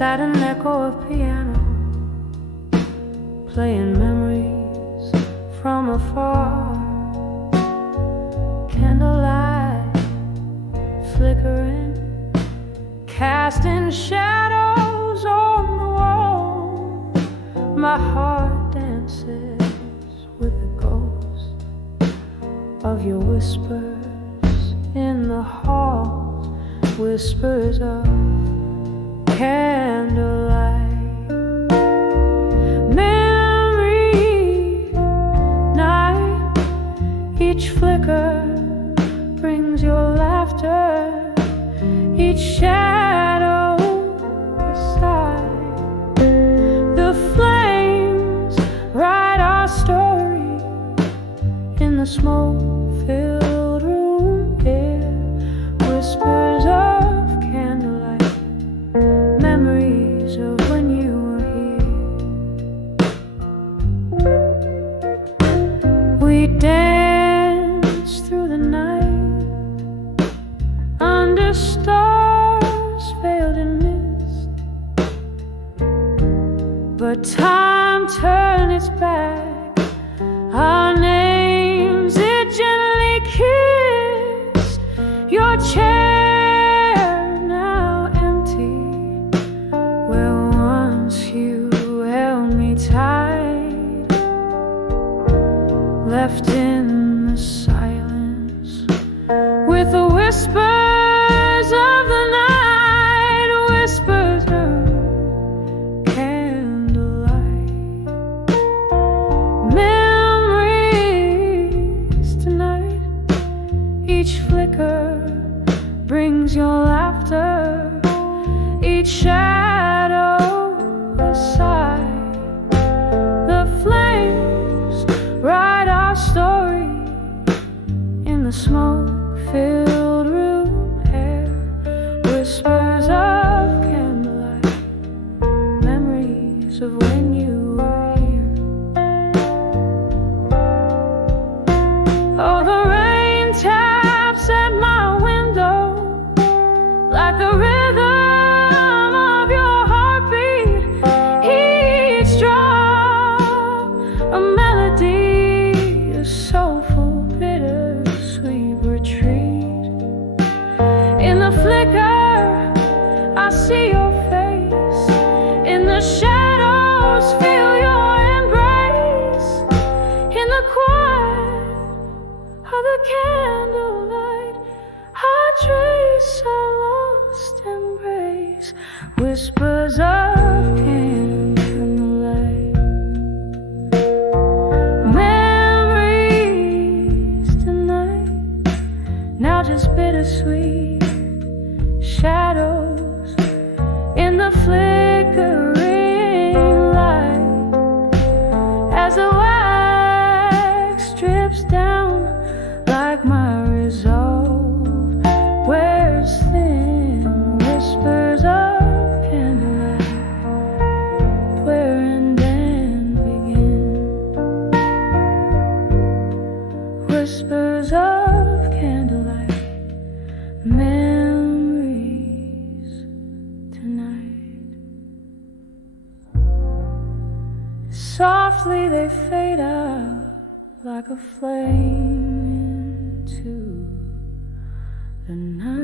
Sat an echo of piano, playing memories from afar. Candlelight flickering, casting shadows on the wall. My heart dances with the ghost of your whispers in the halls, whispers of candlelight. Memory night, each flicker brings your laughter, each shadow a sigh. The flames write our story in the smoke-filled room air, whispers of candlelight, memories of when you were here. We danced through the night under stars veiled in mist, but time turned its back. Our names it gently kissed. Your chair now empty, where once you held me tight, left in the silence with the whispers of the night, whispers of candlelight. Memories tonight, each flicker brings your laughter, each shadow a sigh. The flames write our story in the smoke-filled room air, whispers of candlelight, memories of when you were here. Oh, the rain taps at my window like the rhythm of your heartbeat. Each drop a melody, a soulful, bittersweet retreat. In the flicker, I see your face. In the shadows, feel your embrace. In the quiet of the candlelight, I trace our lost embrace, whispers of candlelight. Memories tonight, now just bittersweet shadows in the flickering light, as the wax drips down like my resolve wears thin, whispers of candlelight, where and then begin, whispers of candlelight, memories tonight. Softly they fade out like a flame into the night.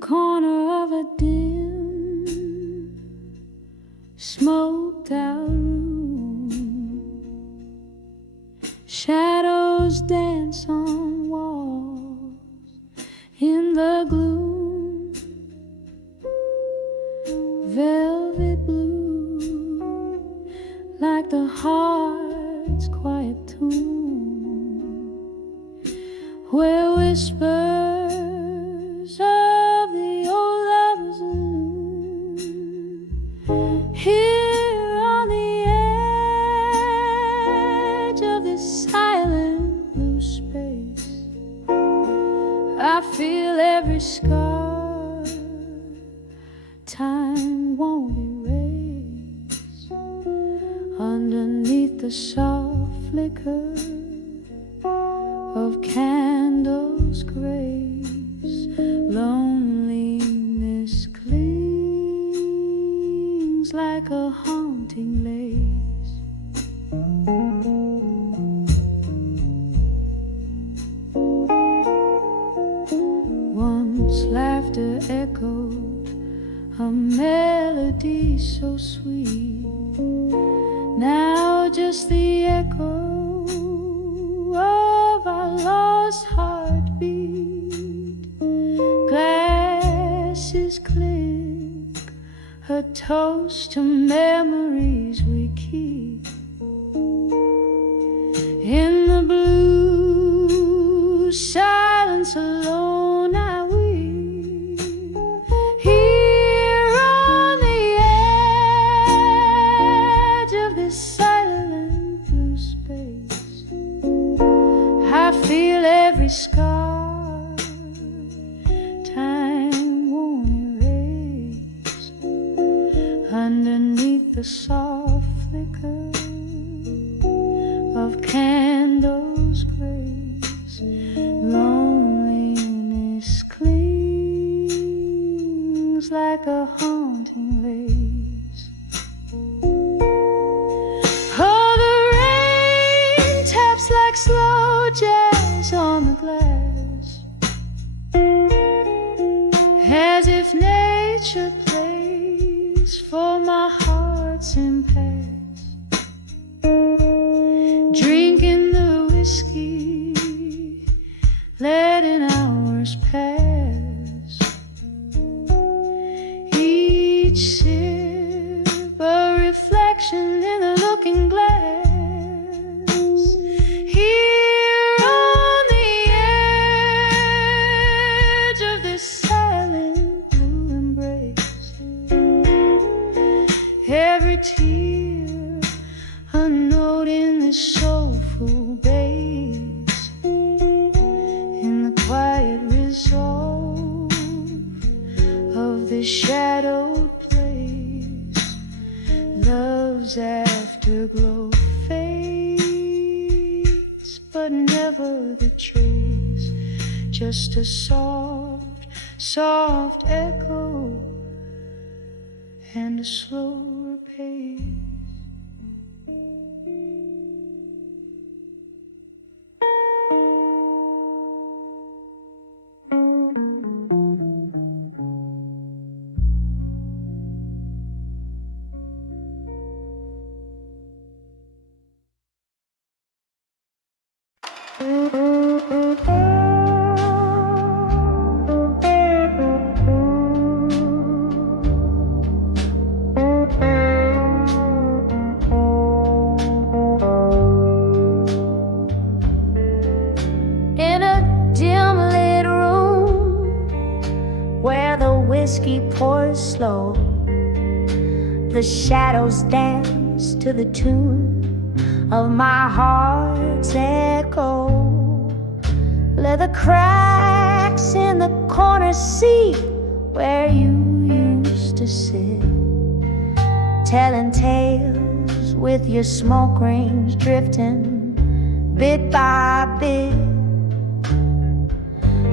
corner of a dim, smoked out room. Shadows dance on walls in the gloom. Velvet blue, like the heart's quiet tomb, where whispers of the old lovers loom. Here on the edge of this silent blue space, I feel every scar time won't erase. Underneath the soft flicker of candles' grace, loneliness clings like a haunting lace. Once laughter echoed a melody so sweet, now just the echo of our lost heartbeat. Glasses clink, a toast to memories we keep. In the blue silence alone I weep. Here on the edge of this silent blue space, I feel every scar time won't erase. Underneath the soft flicker of candles' grace, loneliness clings like a haunting lace. Oh, the rain taps like slow jazz on the glass, as if nature plays for my heart's impasse. Drinking the whiskey, letting hours pass. Each sip a reflection in the looking glass. Here on the edge of this silent blue embrace, every tear a note in this soulful bass. In the quiet resolve of this shadowed place, love's afterglow fades, but never the trace. Just a soft, soft echo and a slower pace. In a dim lit room where the whiskey pours slow, the shadows dance to the tune of my heart's echo. Leather cracks in the corner seat where you used to sit, telling tales with your smoke rings drifting bit by bit.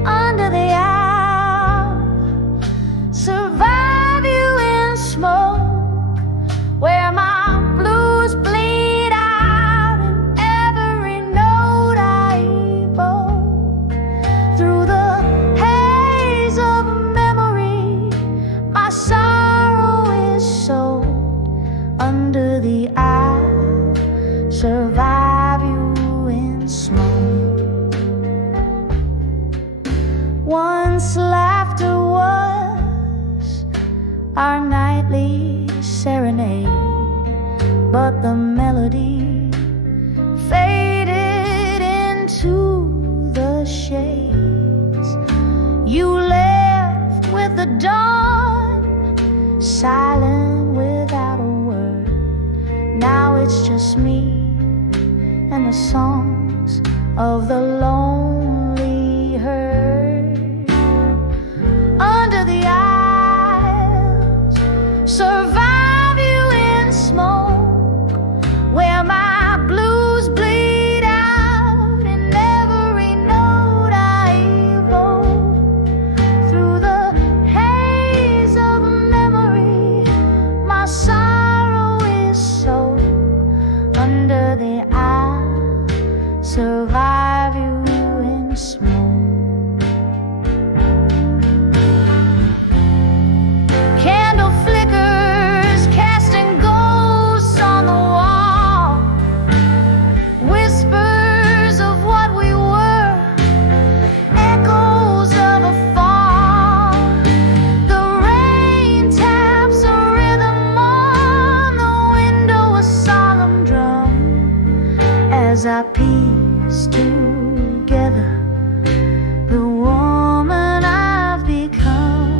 Under the owl, survive you in smoke, where my blues bleed out in every note I evoke. Through the haze of memory our nightly serenade, but the melody faded into the shades. You left with the dawn, silent without a word. Now it's just me and the songs of the lonely herd. Under the aisles, survive you in smoke, where my blues bleed out in every note I evoke. Through the haze of memory, my sorrow is soaked. Under the aisle, survive you in smoke. Candle flickers casting ghosts on the wall, whispers of what we were, echoes of a fall. The rain taps a rhythm on the window, a solemn drum, as I piece together the woman I've become.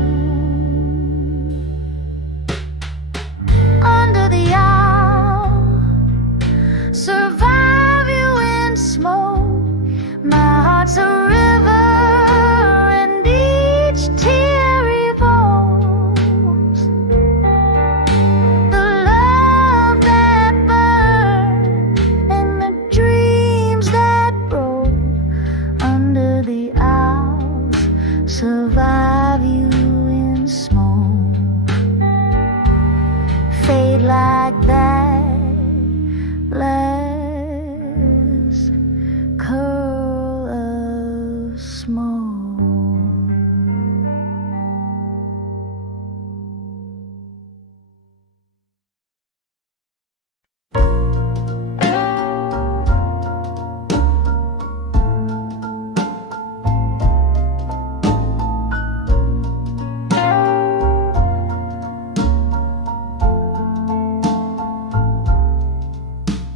Under the owl, survive you in smoke. My heart's a river, and each tear evokes the love that burned and the dreams that broke. Under the owls, survive you in smoke. Fade like that last curl of smoke.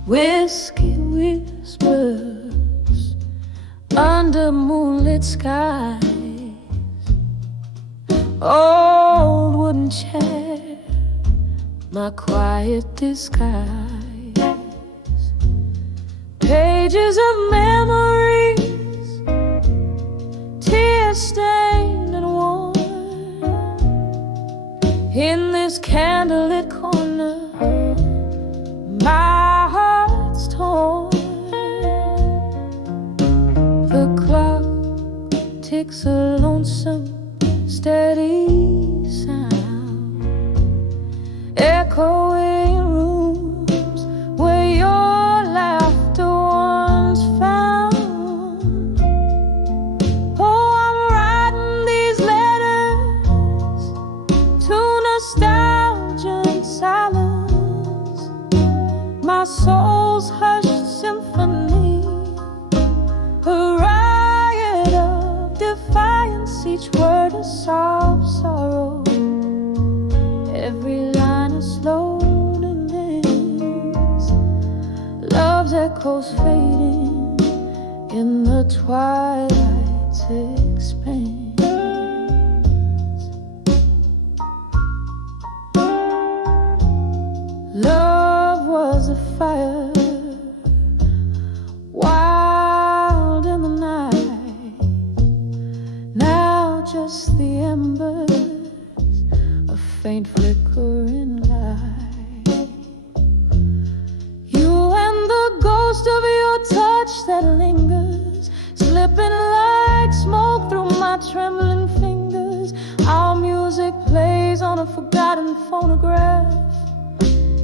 Whiskey whispers under moonlit skies, old wooden chair, my quiet disguise. Pages of memories, tear stained and worn, in this candlelit corner, my heart's torn. The clock ticks a lonesome, steady sound, echoing rooms where your laughter once found. Oh, I'm writing these letters to nostalgia and silence, my soul's hushed symphony, a riot of defiance, each word a soft sorrow, every line a slow dance. Love's echoes fading in the twilight's expanse. Love was a fire, wild in the night. Now just the embers, a faint flickering light. You and the ghost of your touch that lingers, slipping like smoke through my trembling fingers. Our music plays on a forgotten phonograph,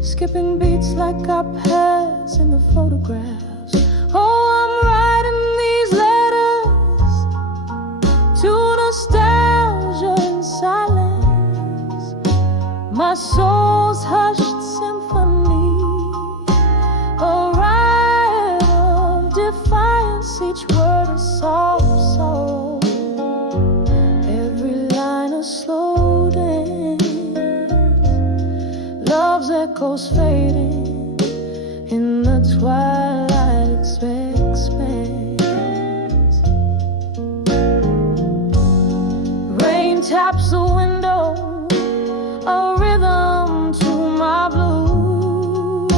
skipping beats like our past in the photographs. Oh, I'm writing these letters to nostalgia and silence, my soul's hushed symphony, a riot of defiance, each word a soft sorrow, every line a slow dance. echoes fading in the twilight expanse. Rain taps the window, a rhythm to my blues.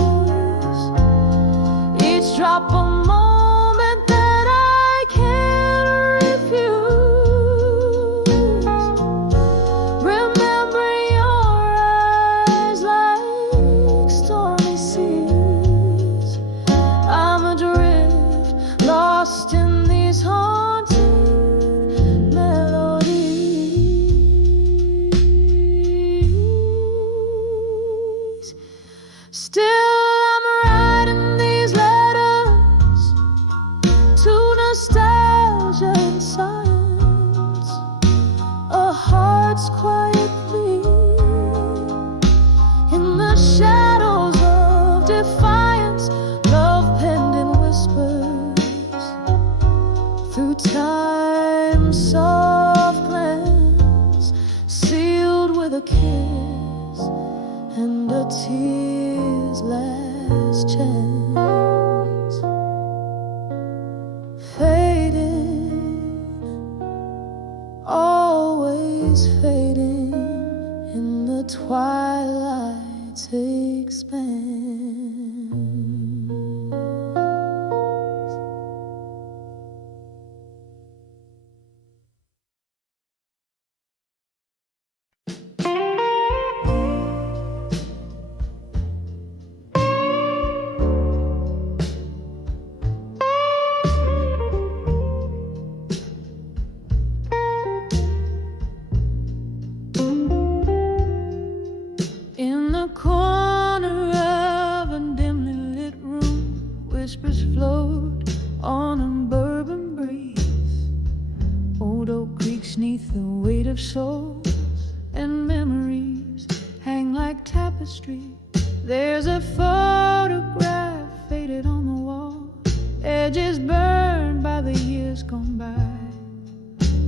Each drop a moment that I can't refuse. Remembering your eyes like stormy seas. I'm adrift, lost in these haunting melodies. Still I'm writing these letters to nostalgia and science, a heart's quiet plea in the shadows of defiance. Love penned in whispers through time's soft glance, sealed with a kiss and a tear's last chance. Fading, always fading in the twilight's expanse. In the corner of a dimly lit room, whispers float on a bourbon breeze. Old oak creaks neath the weight of souls, and memories hang like tapestry. There's a photograph faded on the wall, edges burned by the years gone by.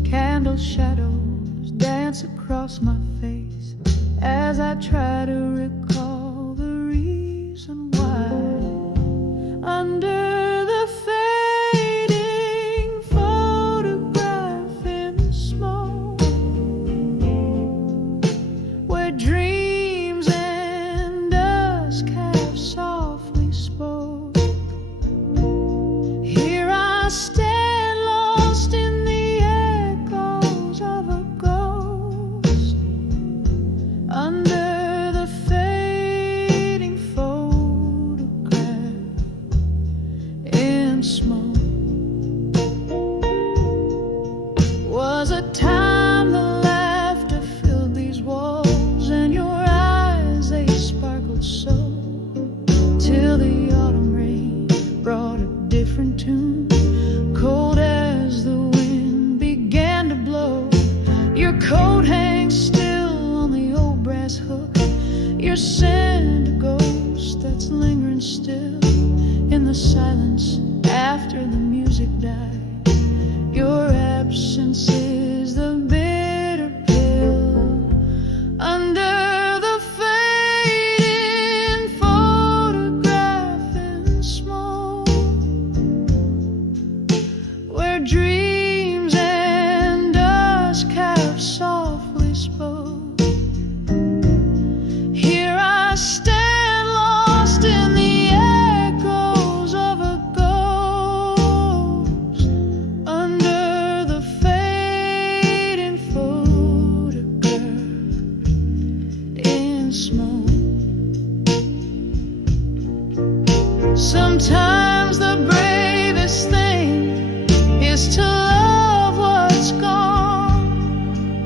Candle shadows dance across my face as I try to recall the reason why. Under the fading photograph in smoke, where dreams and dusk have softly spoke, here I stand lost in the echoes of a ghost. Under the fading photograph in smoke, was a time the laughter filled these walls, and your eyes, they sparkled so, till the autumn rain brought a different tune, cold as the wind began to blow. Your coat hangs still on the old brass hook, your scent a ghost that's lingering still in the silence after the music died. Your absence is the bitter pill. Under the fading photograph in smoke, where dreams and dusk have softly spoke, here I stand lost in the echoes of a ghost. Under the fading photograph in smoke. Sometimes the bravest thing is to love what's gone,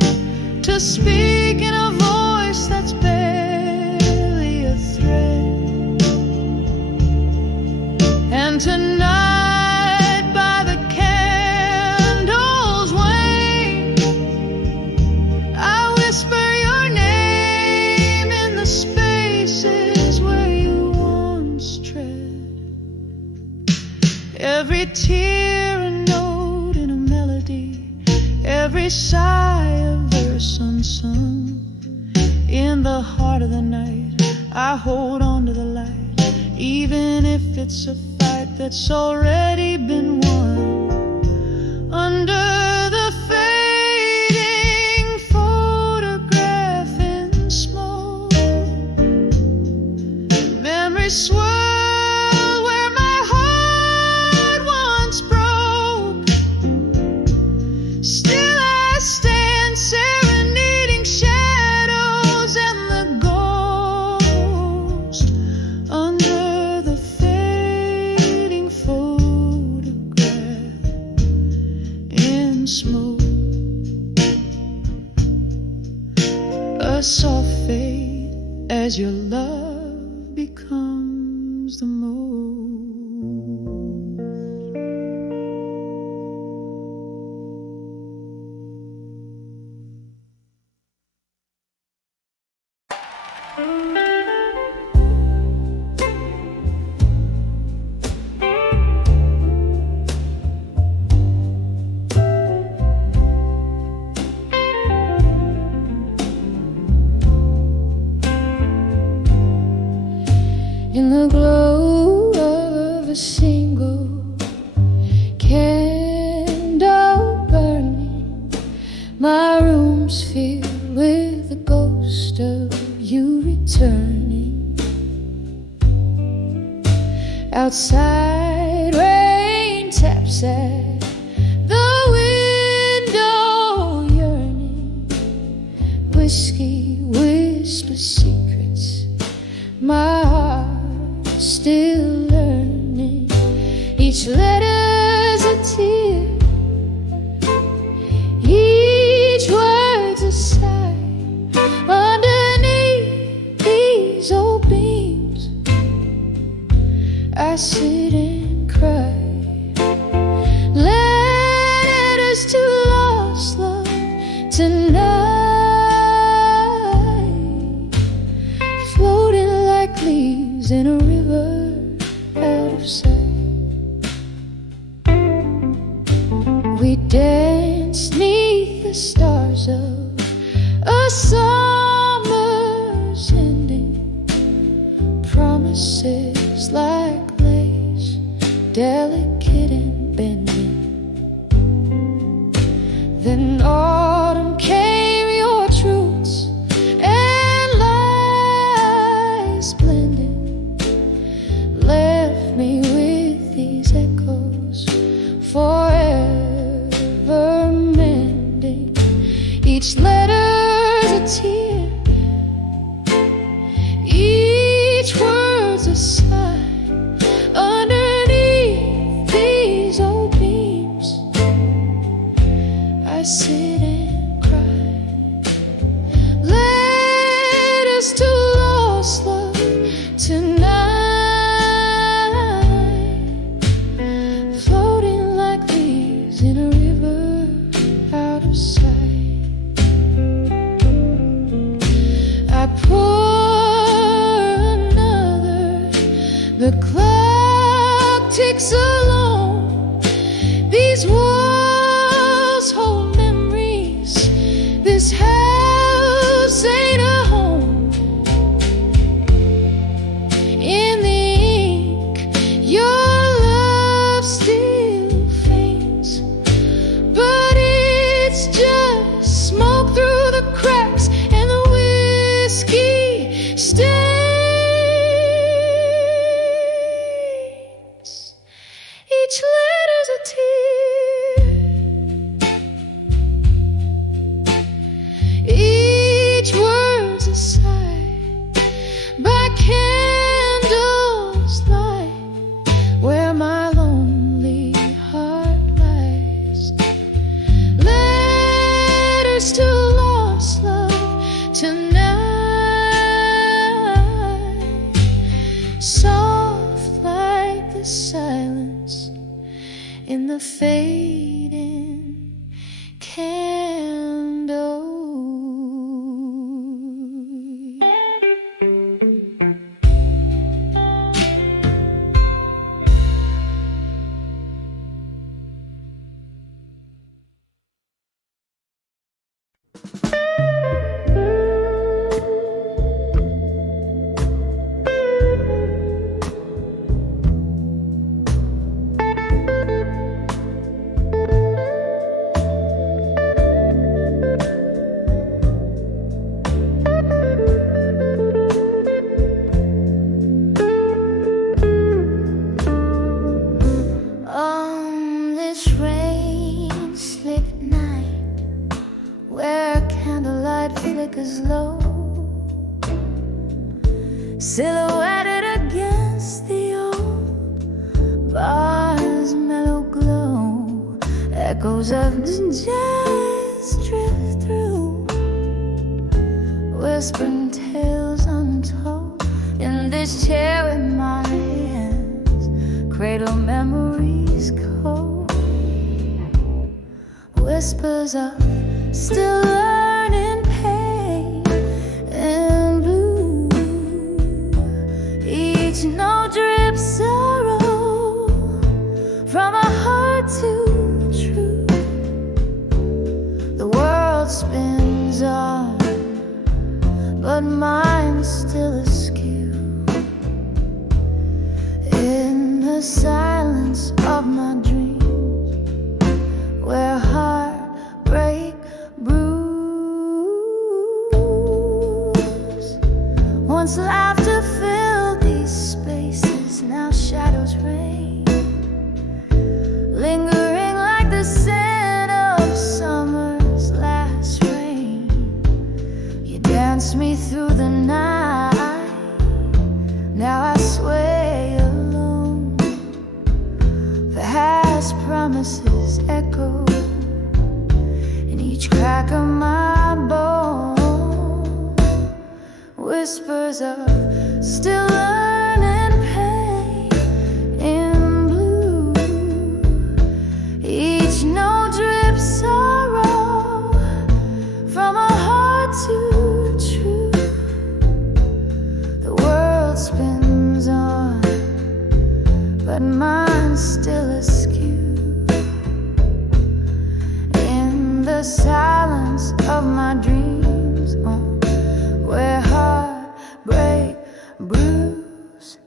to speak in a voice that's barely a thread. And tonight by the candle's wane, I whisper your name in the spaces where you once tread. Every tear a note in a melody, every sigh a verse unsung. In the heart of the night, I hold on to the light, even if it's a fight that's already been won. Under the fading photograph in smoke, memories swirl where my heart once broke. Still I stand serenading shadows and the ghost under the fading photograph in smoke. A soft fade as your love becomes the most. In the glow of a single candle burning, my room's filled with the ghost of you returning. Outside, rain taps at the window, yearning. Whiskey whispers secrets, my heart still learning. Each letter's a tear, each word's a sigh. Underneath these old beams, I sit and cry. Letters to lost love tonight, floating like leaves in a river out of sight. We dance neath the stars of a summer's ending. Promises like lace, delicate and bending. Then autumn came, your truths and lies blending. Left me with these echoes, forever mending. Each letter's a tear, each word's a sigh. Underneath these old beams, I sit and cry. Letters to lost love tonight, floating like leaves in a river out of sight. I pour another, the clock ticks along. These walls hold memories, this house ain't a home. In the ink, your love still faints, but it's just smoke through the cracks and the whiskey stains. Each letter's a tear, each word's a sigh. By candles light, where my lonely heart lies. Letters to lost love tonight, soft like the silence in the fading candle. silhouetted against the old bar's mellow glow. Echoes of jazz drift through, whispering tales untold. In this chair with my hands, cradle memories cold. Whispers of still learning pain and blue. Each note drips sorrow from a heart too true. The world spins on, but mine's still askew. In the silence of my dreams, where heartbreak brews. Once laughter filled these spaces, now shadows reign, lingering like the scent of summer's last rain. You danced me through the night, now I sway alone. Past promises echo in each crack of my bone. Whispers of still learning pain in blue. Each note drips sorrow from a heart too true. The world spins on, but mine's still askew. In the silence of my dreams, where heartbreak brews.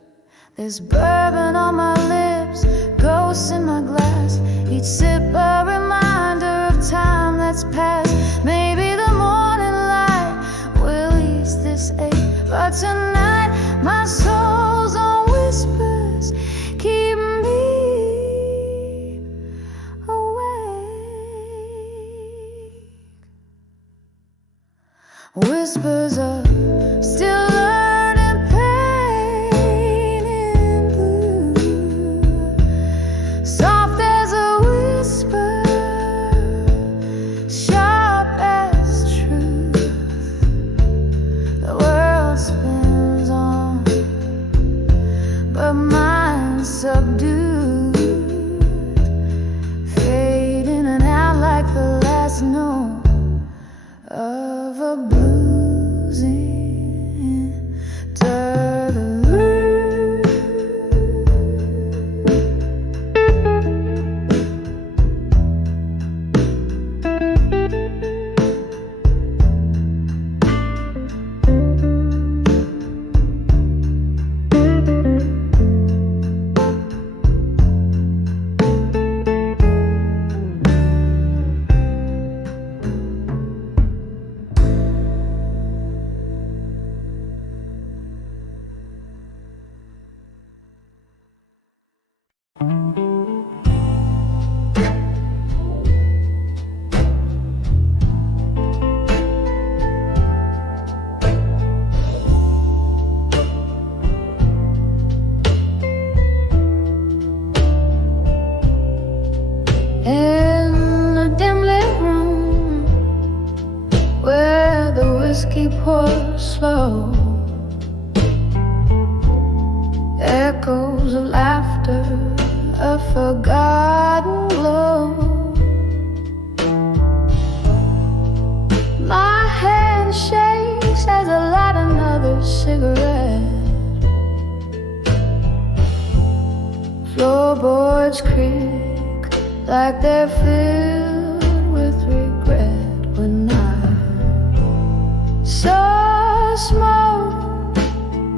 There's bourbon on my lips, ghosts in my glass. Each sip a reminder of time that's past. Maybe the morning light will ease this ache, but tonight my soul's on whispers keep me awake. Whispers of still learning pain in blue. Soft as a whisper, sharp as truth. The world spins on, but mine's subdued, fading in and out like the last note of a bluesy interlude. In a dim lit room where the whiskey pours slow, echoes of laughter, a forgotten glow. My hand shakes as I light another cigarette. Floorboards creak like they're filled with regret. When I saw smoke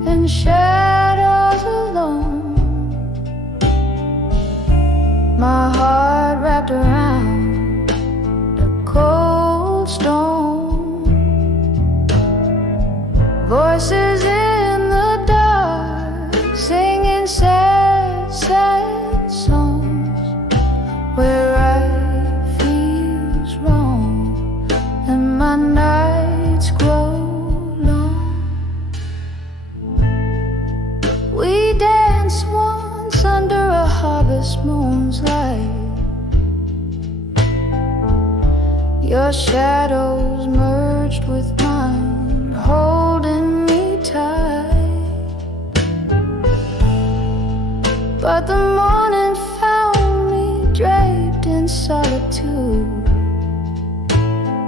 and shadows alone, my heart wrapped around the cold stone. Voices in the dark singing sad, sad songs, where right feels wrong and my nights grow long. dance under a harvest moon's light. Your shadows merged with mine, holding me tight. But the morning found me draped in solitude.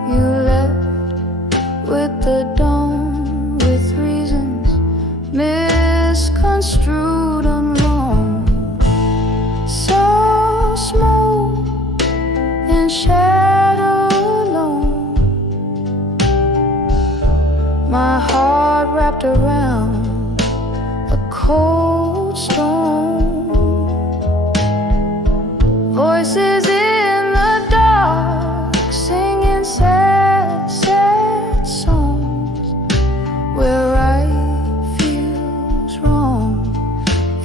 You left with the dawn, with reasons misconstrued and wrong. So smoke and shadow alone, my heart wrapped around a cold stone. Voices in the dark singing sad, sad songs, where right feels wrong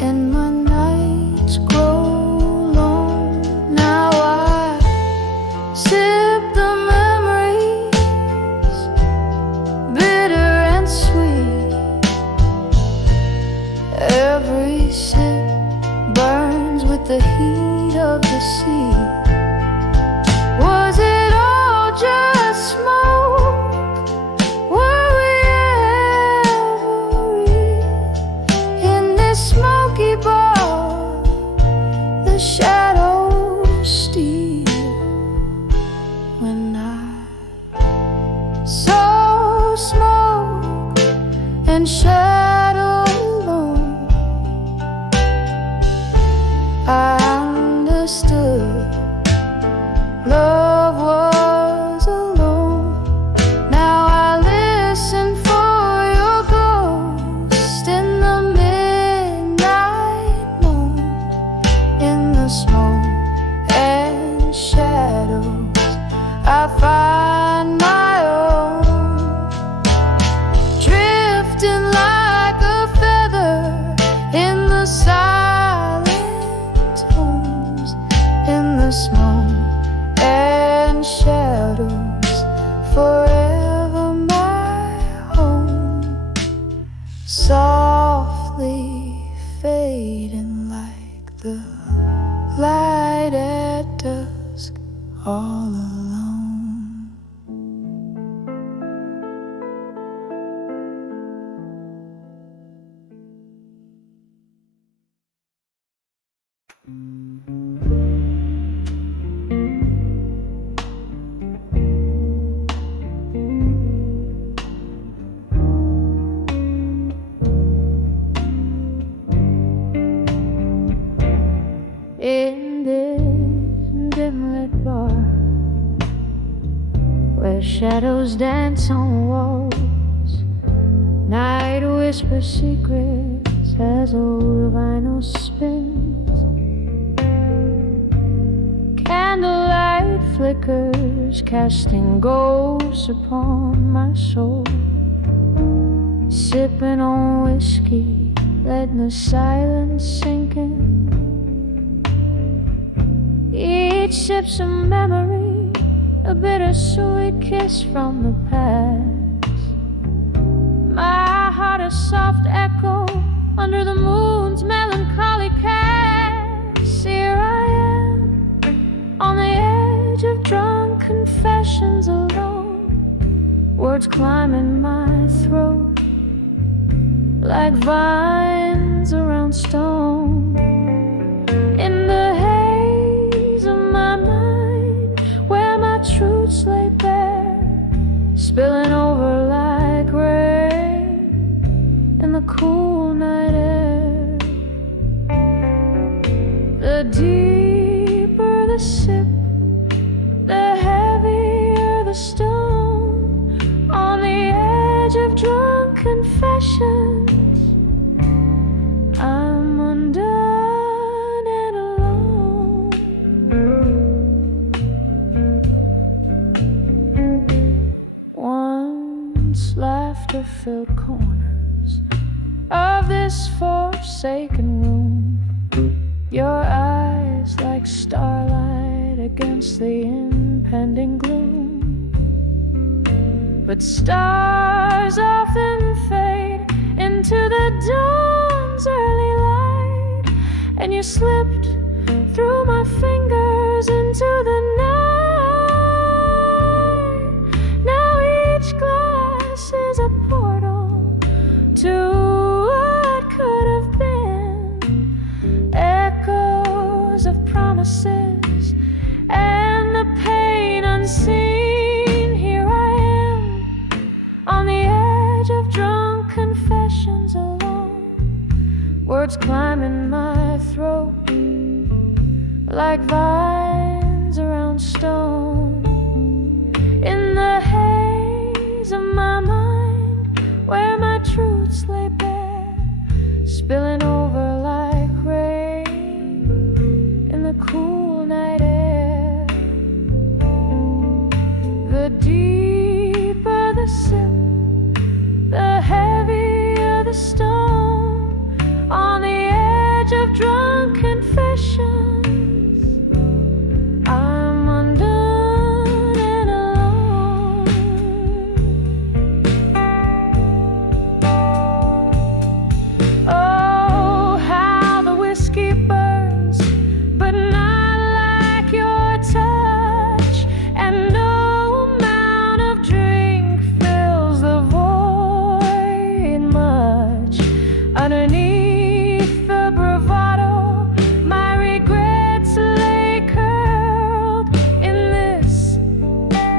and my nights grow long. Now I sip the memories, bitter and sweet. Every sip burns with the heat of the sea. Was it all just smoke? Were we ever real? In this smoky bar, the shadows steal. When I saw smoke and shadow alone, I understood love was alone. Now I listen for your ghost in the midnight moon, in the smoke and shadows. I find my own, drifting like a feather in the silent homes, in the smoke and shadows, forever my home. Softly fading like the light at dusk, all alone. In this dim-lit bar, where shadows dance on walls, night whispers secrets as old vinyl spins. Candlelight flickers, casting ghosts upon my soul. Sipping on whiskey, letting the silence sink in. Each sip's a memory, a bittersweet kiss from the past. My heart a soft echo under the moon's melancholy cast. Here I am, on the edge of drunk confessions alone, words climbing my throat like vines around stone. In the haze of my mind, where my truths lay bare, spilling over like rain in the cool night air. The deeper the sip, the heavier the stone. On the edge of drunk confessions, I'm undone and alone. Once laughter-filled corners of this forsaken room, your eyes like starlight against the impending gloom. But stars often fade into the dawn's early light, and you slipped through my fingers into the night. Now each glass is a portal to what could have been, echoes of promises and the pain unseen. Here I am on the edge of drunk confessions alone, words climbing my throat like vines around stone. In the haze of my mind, where my truths lay bare, spilling over like rain in the cool night air. The deeper the sip, the heavier the stone. On the edge of drunk confessions, I'm undone and alone. Oh, how the whiskey burns, but not like your touch, and no amount of drink fills the void much. Underneath the bravado, my regrets lay curled. In this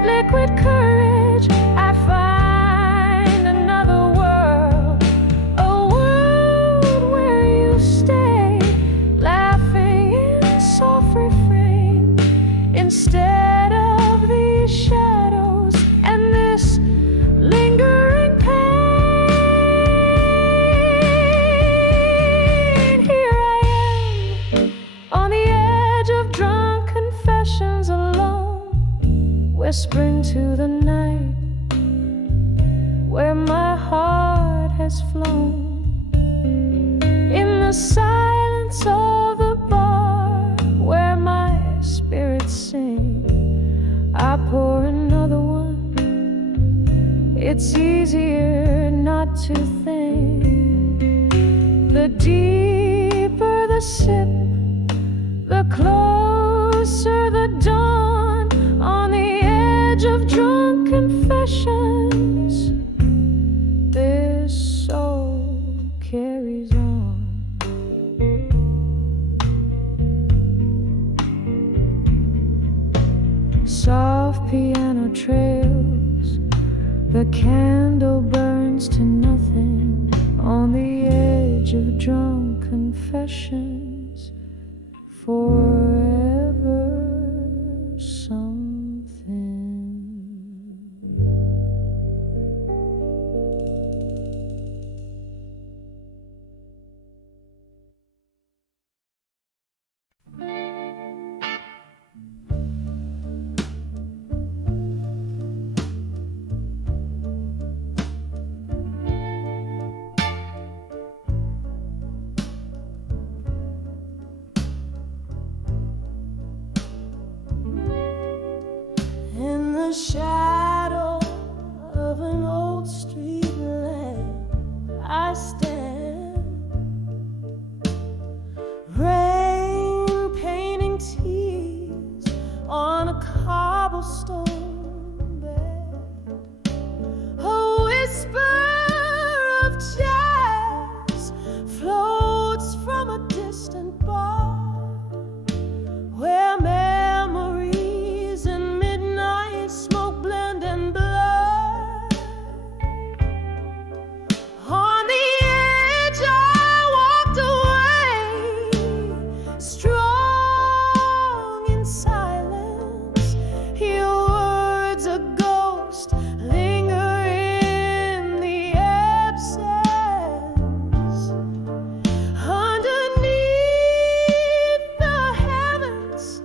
liquid courage, I find another world, a world where you stay, laughing in soft refrain, instead of these shadows and this lingering pain. Here I am on the edge of drunk confessions alone, whispering to the night where my heart has flown. In the silence of the bar where my spirits sing, I pour another one. It's easier not to think. The deeper the sip, the closer the dawn. On the edge of drunk confessions, this soul carries on. Soft piano trails, the candle burns to nothing on the edge of drunk confessions. Forever something. In the shadow of an old street lamp, I stand, rain painting tears on a cobblestone bed. A whisper of jazz floats from a distant bar, where memories and midnight smoke blend and blur. On the edge I walked away, strong in silence. Your words a ghost linger in the absence. Underneath the heavens,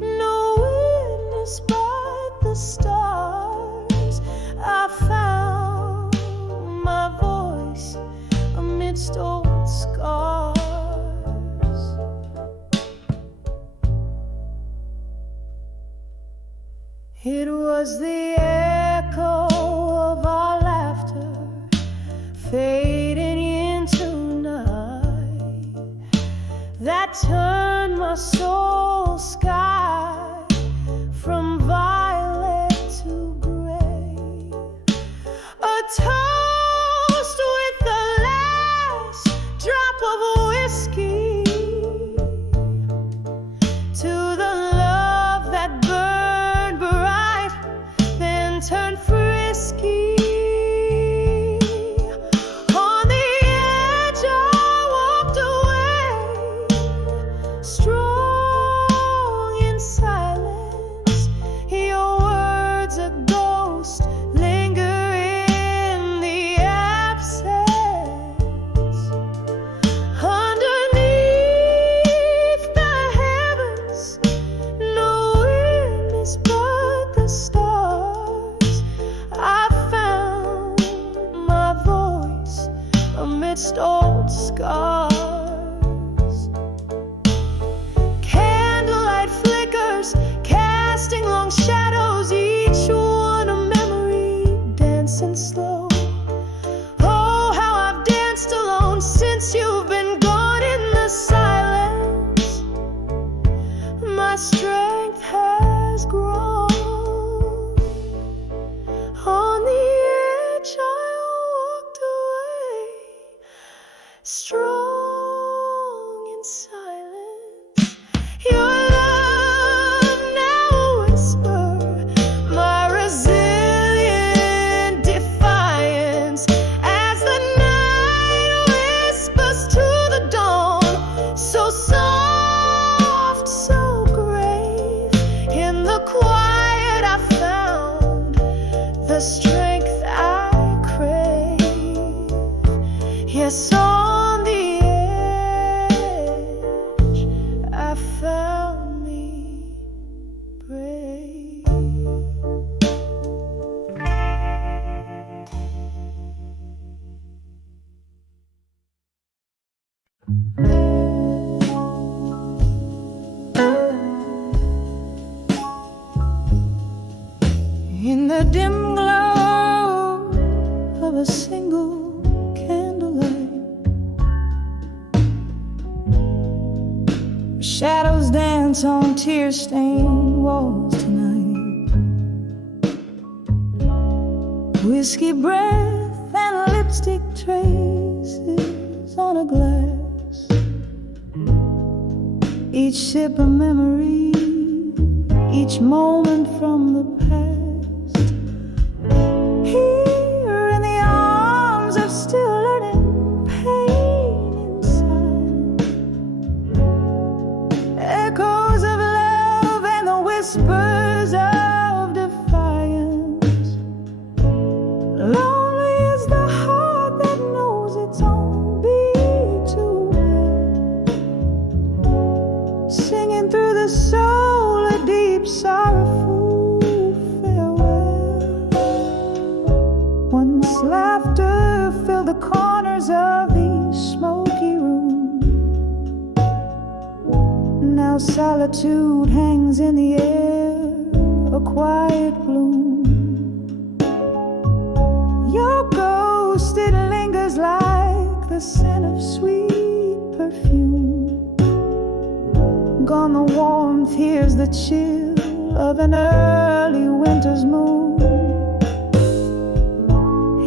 no witness but the stars. I found my voice amidst old scars. It was the echo of our laughter fading into night that turn my soul sky from violet to gray. A toast with the last drop of whiskey to the love that burned bright, then turned frisky. On the edge I walked away, strong in silence. Your words a ghost linger in the absence. Underneath the heavens, no witness but the stars. I found my voice amidst old scars. Candlelight flickers, casting long shadows, each one a memory dancing slow. Oh, how I've danced alone since you've been gone. In the silence, my strength has grown. On the edge I walked away, strong in silence. Your love now a whisper, my resilient defiance, as the night whispers to the dawn. So soft, so grave, in the quiet I found the strength I crave. Yes, on the edge I found me brave. In the dim glow of a single candlelight, shadows dance on tear-stained walls tonight. Whiskey breath and lipstick traces on a glass, each sip a memory, each moment from the past. Here in the arms of still learning pain inside, echoes of love and the whispers of defiance. Lonely is the heart that knows its own beat too well, singing through the soul a deep sorrowful farewell. Once laughter filled the corners of the smoky room, now solitude hangs in the air, a quiet gloom. Your ghost, it lingers like the scent of sweet perfume. Gone the warmth, here's the chill of an early winter's moon.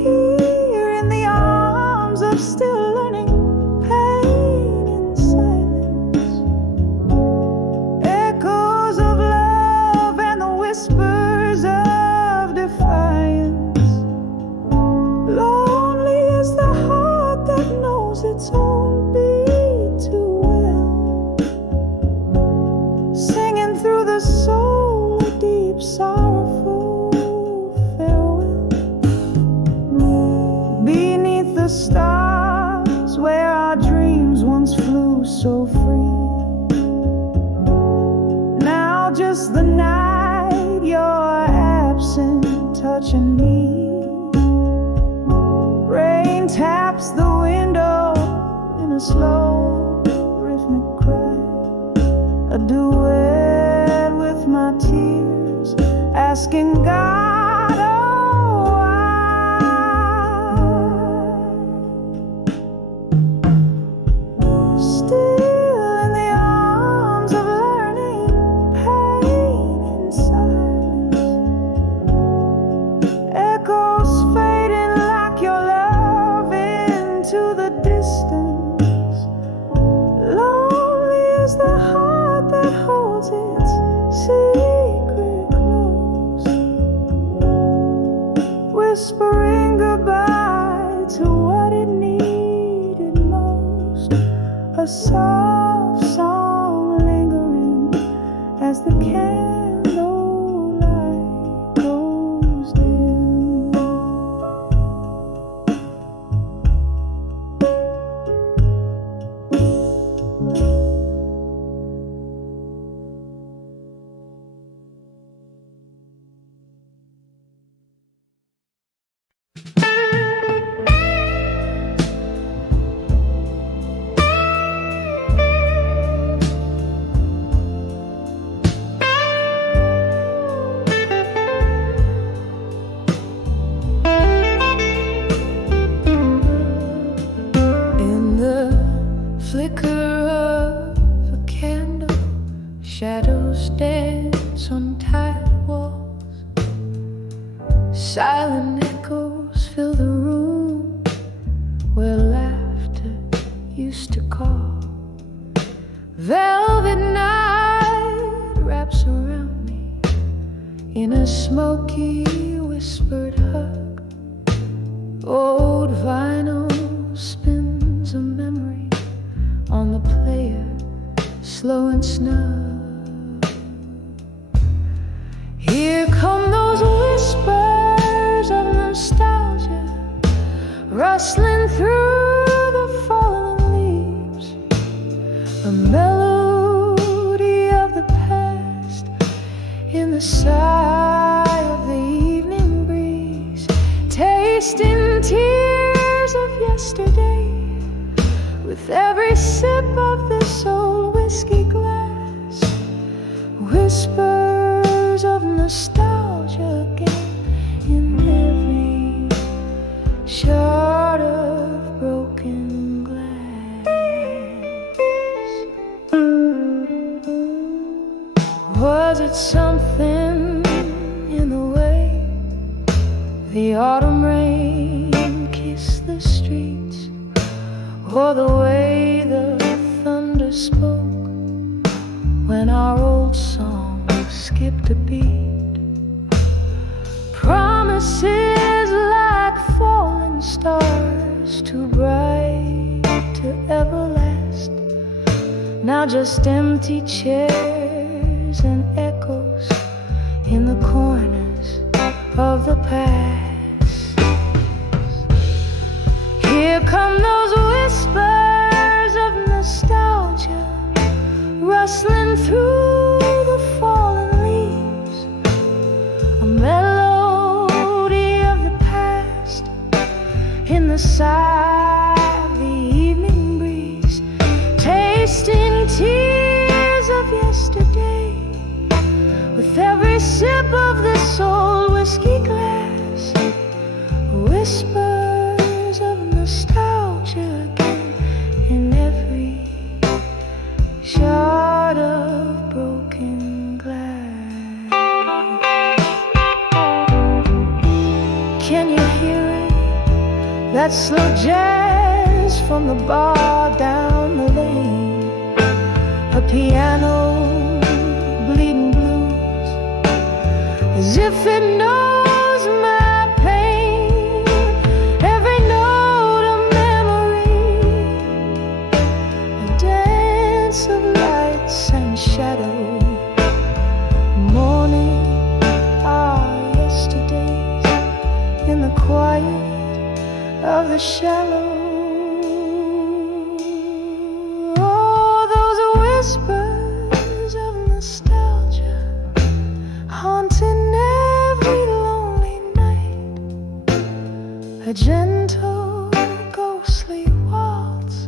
Here in the arms of still learning pain in silence, echoes of love and the whispers of defiance. Lonely is the heart that knows its own beat too well, singing through the soul a deep sorrowful farewell. Beneath the stars where our dreams once flew so free, now just the night, you're absent, touching me. Rain taps the window in a slow rhythmic cry, a duet with my tears, asking God, oh, why? Still in the the distance. Lonely is the heart that holds its secret close, whispering goodbye to what it needed most. A soft song lingering as the candlelight goes dim. Flicker of a candle, shadows dance on tired walls. Silent echoes fill the room where laughter used to call. Velvet night wraps around me in a smoky whispered hug. Old vinyl spins a memory on the player, slow and snug. Here come those whispers of nostalgia, rustling through the fallen leaves. A melody of the past in the sigh of the evening breeze, tasting tears of yesterday. With every sip of this old whiskey glass, whispers of nostalgia again in every shard of broken glass. Was it something in the way the autumn rain kissed the streets, or the way the thunder spoke when our old song skipped a beat? Promises like falling stars, too bright to ever last. Now just empty chairs and echoes in the corners of the past. Here come those whispers of nostalgia, rustling through the fallen leaves. A melody of the past in the sigh of the evening breeze, tasting tears of yesterday. With every sip of this old whiskey glass, whispers of nostalgia again in every shard of broken glass. Can you hear it? That slow jazz from the bar down the lane. A piano bleeding blues, as if it knows my pain. Every note a memory, a dance of lights and shadows. Morning our yesterdays in the quiet of the shallow. Oh, those whispers of nostalgia haunting every lonely night. A gentle ghostly waltz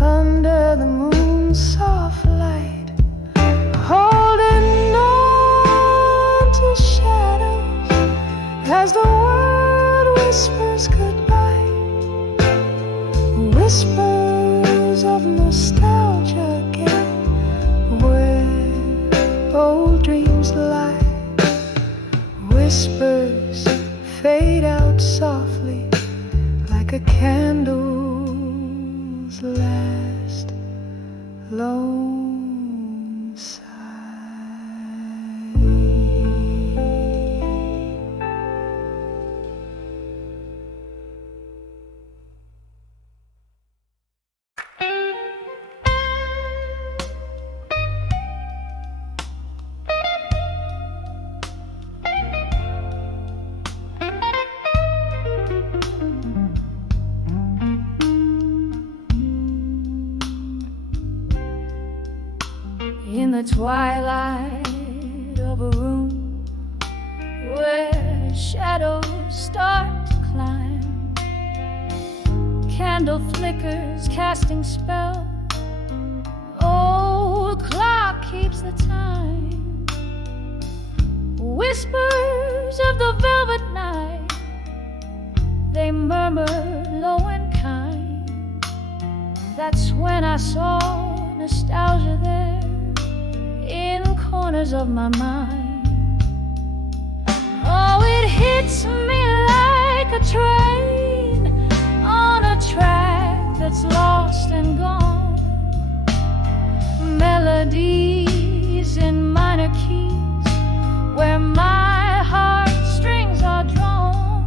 under the moon's soft light, holding on to shadows as the world whispers goodbye. Whispers of nostalgia again, where old dreams lie. Whispers fade out softly like a candle the twilight of a room where shadows start to climb, candle flickers casting spell, old clock keeps the time, whispers of the velvet night, they murmur low and kind. That's when I saw nostalgia there in corners of my mind. Oh, it hits me like a train on a track that's lost and gone. Melodies in minor keys where my heartstrings are drawn.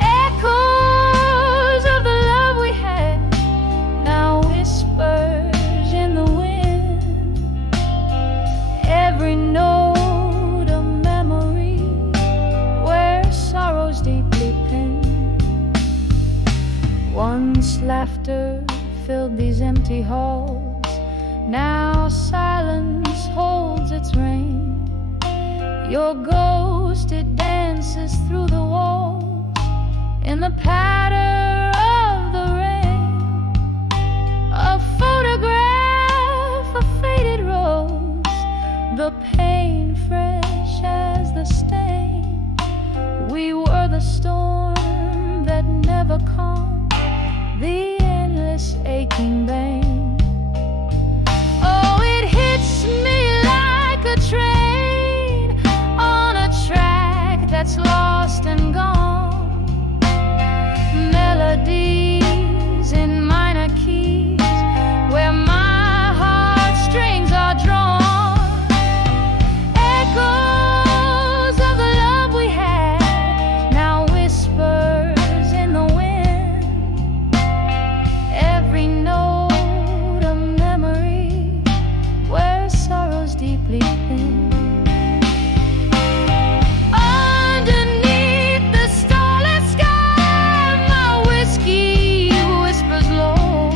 Echoes of the love we had, now whispers in the wind. Every note a memory where sorrow's deeply pinned. Once laughter filled these empty halls, now silence holds its reign. Your ghost, it dances through the walls in the patter of the rain. A photograph, a faded rose, the pain fresh as the stain. We were the storm that never calmed, the endless aching pain. Oh, it hits me like a train on a track that's lost and gone. Melodies in minor keys where my heartstrings are drawn. Echoes of the love we had, now whispers in the wind. Every note a memory where sorrow's deeply pinned. Underneath the starlit sky, my whiskey whispers low,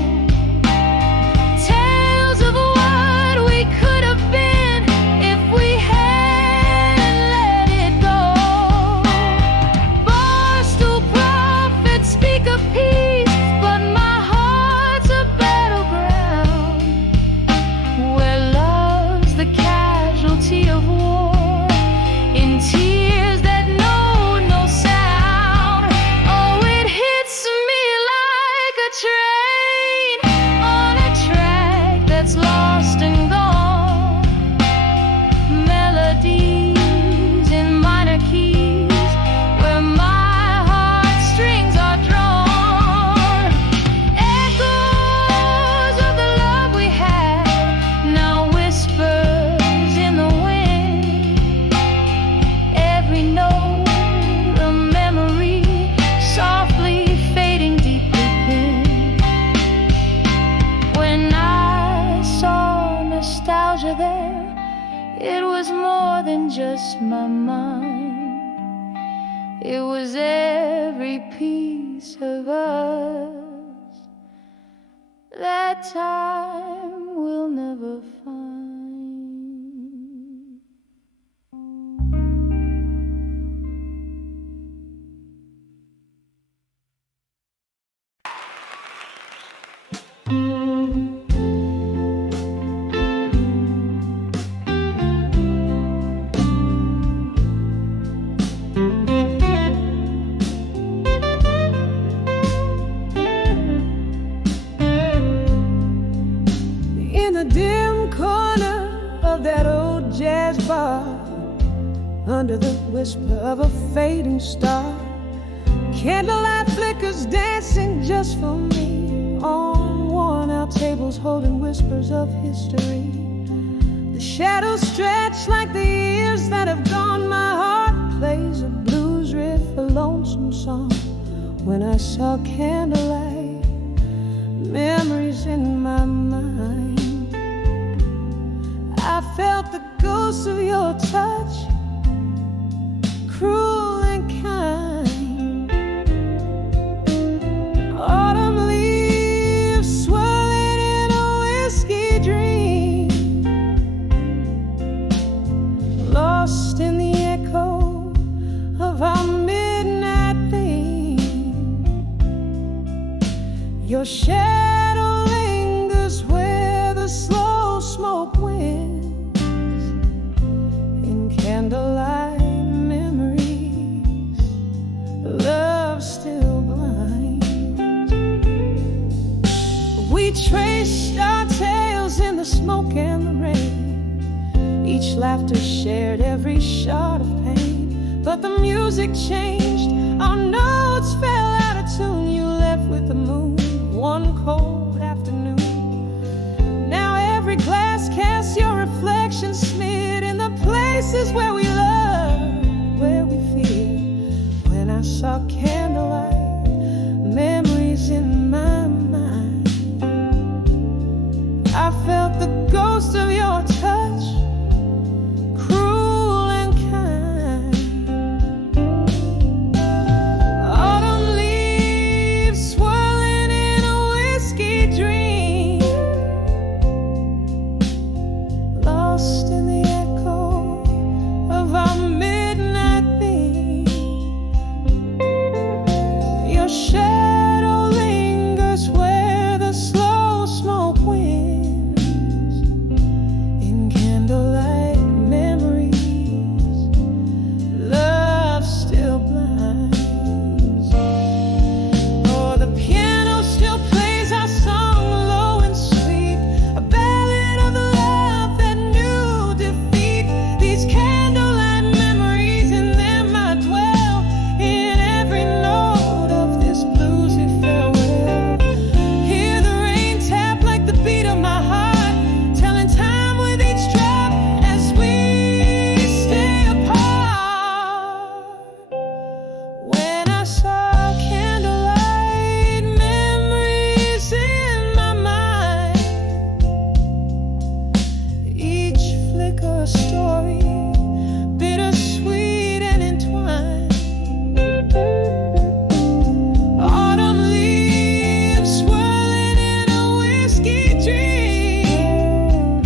tales of what we could have been if we hadn't let it go. Barstool prophets speak of peace, but my heart's a battleground where love's the casualty of war, in tears that know no sound. Oh, it hits me like a train on a track that's lost and gone. Melodies in minor keys where my heartstrings are drawn. Echoes of the love we had, now whispers in the wind. Every note a memory softly fading deeply pinned. When I saw nostalgia there, it was more than just my mind. It was every piece of us that time will never find. In the dim corner of that old jazz bar, under the whisper of a fading star, candlelight flickers dancing just for me on worn-out tables holding whispers of history. The shadows stretch like the years that have gone. My heart plays a blues riff, a lonesome song. When I saw candlelight, memories in my mind, I felt the ghost of your touch, cruel and kind. Autumn leaves swirling in a whiskey dream. shadow lingers where the slow smoke wins. In candlelight memories, love still blinds. We traced our tales in the smoke and the rain. Each laughter shared every shot of pain. But the music changed, our notes fell out of tune. You left with the moon one cold afternoon. Now every glass casts your reflection smeared in the places where we love, where we fear. When I saw candlelight, memories in my mind, I felt the ghost of your touch, cruel and kind. Autumn leaves swirling in a whiskey dream, lost in the echo of our midnight theme. Your shadow lingers where the slow smoke wins. In candlelight memories, love still blinds. Oh, the piano still plays our song low and sweet, a ballad of the love that knew defeat. These candlelight memories, in them I dwell, in every note of this bluesy farewell. Hear the rain tap like the beat of my heart, telling time with each drop as we stay apart. When I saw candlelight memories in my mind, each flicker a story, bittersweet and entwined. Autumn leaves swirling in a whiskey dream,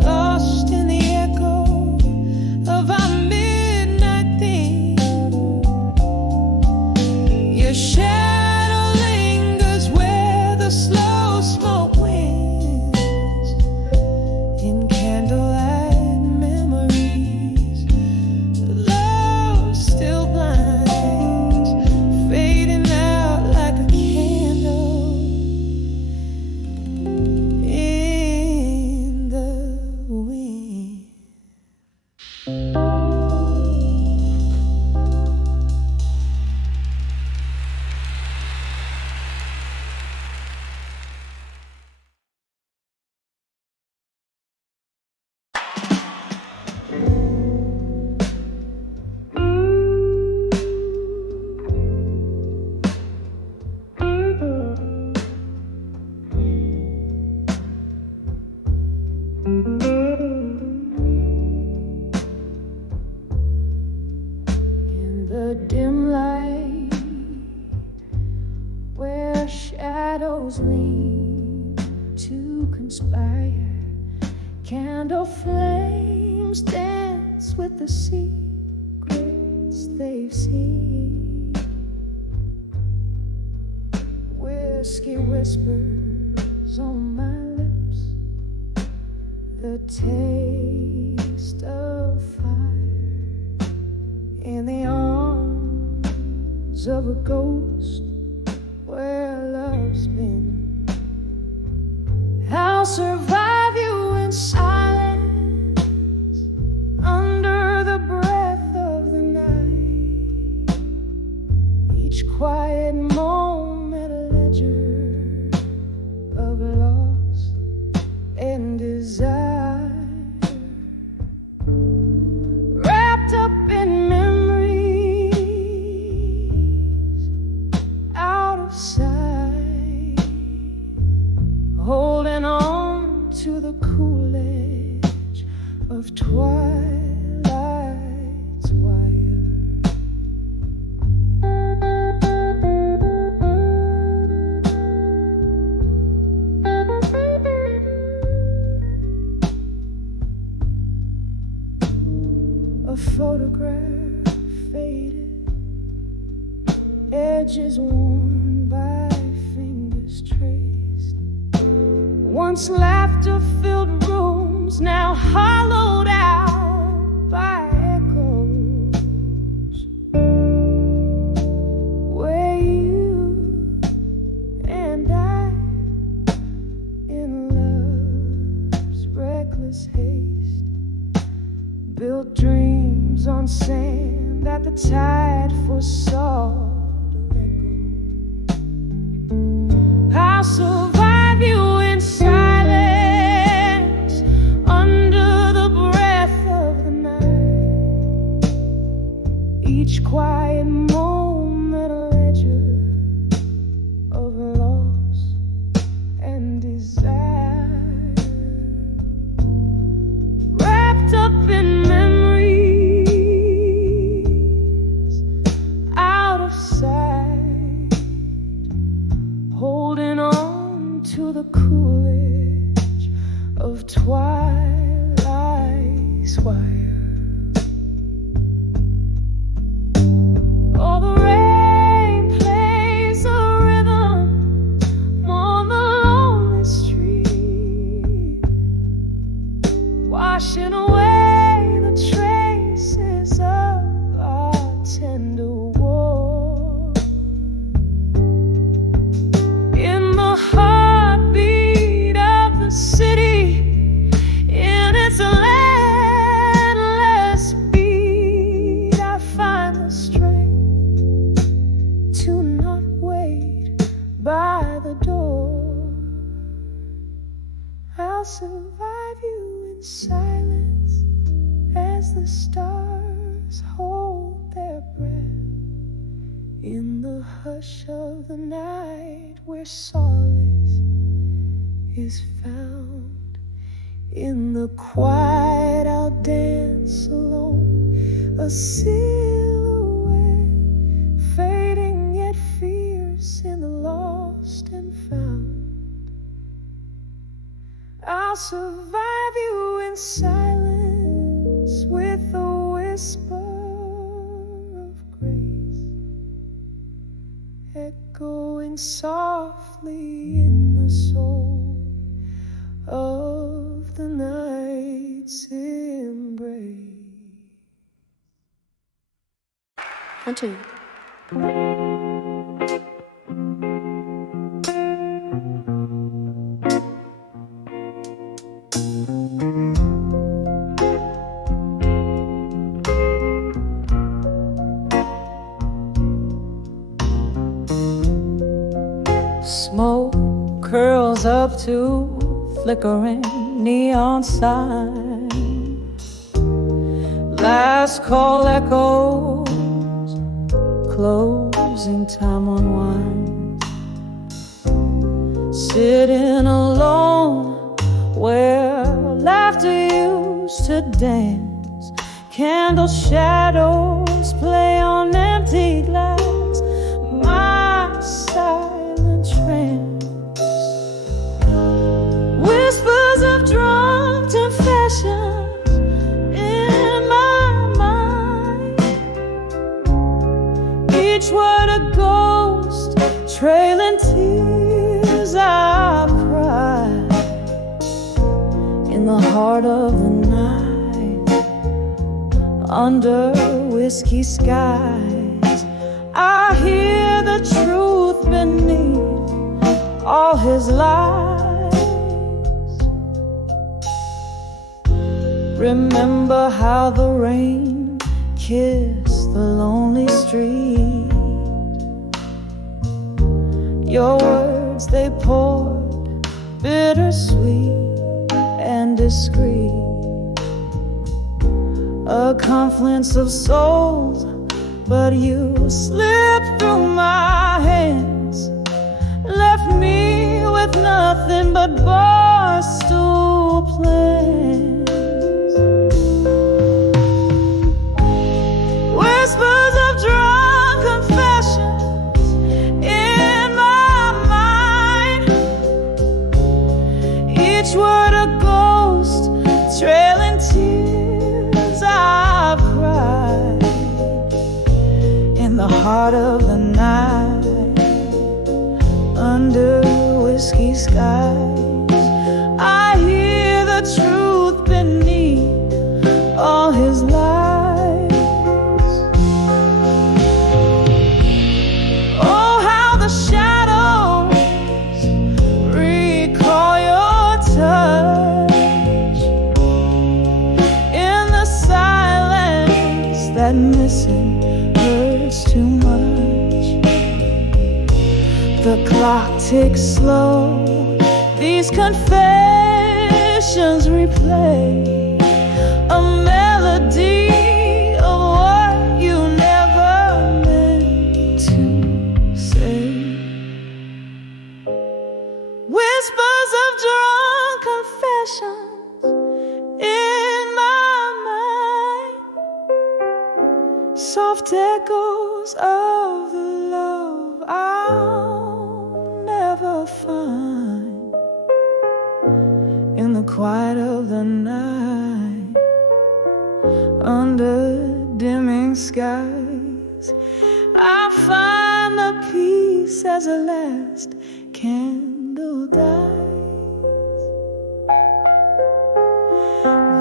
lost in the echo of our midnight theme. Your shadow lingers where the slow smoke wins. In candlelight memories, love still blinds, fading out like a candle in the wind. In the dim light where shadows lean to conspire, candle flames dance with the secrets they've seen. Whiskey whispers on my lips, the taste of fire in the arms of a ghost where love's been. I'll survive you in silence under the breath of the night. Each quiet moment a ledger of loss and desire, wrapped up in memories out of sight, holding on to the cool edge of twilight's wire. A photograph faded, edges worn by Once laughter-filled rooms, now hollowed out by echoes, where you and I, in love's reckless haste, built dreams on sand that the tide foresaw to let go. I'll survive you in silence under the breath of the night. Each quiet moment a ledger of loss and desire, wrapped up in memories out of sight, holding on to the cool edge of twilight's wire. Oh, the rain plays a rhythm on the lonely street, washing away the traces of our tender war. In the heartbeat of the city, in its landless beat, I find the strength to not wait by the door. I'll survive you in silence as the stars hold their breath, in the hush of the night where solace is found. In the quiet I'll dance alone, a silhouette fading yet fierce in the lost and found. I'll survive you in silence with a whisper of grace, echoing softly in the soul of the night's embrace. 1, 2. Smoke curls up to flickering neon signs. Last call echoes, closing time unwinds. Sitting alone where laughter used to dance. Candle shadows play on empty glass. My silent trance, whispers of drunk confessions in my mind. Each word a ghost, trailing tears I've cried. In the heart of the night, under whiskey skies, I hear the truth beneath all his lies. Remember how the rain kissed the lonely street. Your words, they poured bittersweet and discreet. A confluence of souls, but you slipped through my hands, left me with nothing but barstool plans. Whispers of drunk confessions in my mind. Each word a ghost, trailing tears I've cried. In the heart of the night, under whiskey skies, listen hurts too much. The clock ticks slow, these confessions replay a melody of what you never meant to say. Whispers of drunk confessions in my mind, soft echoes of the love I'll never find. In the quiet of the night, under dimming skies, I find the peace as a last candle dies.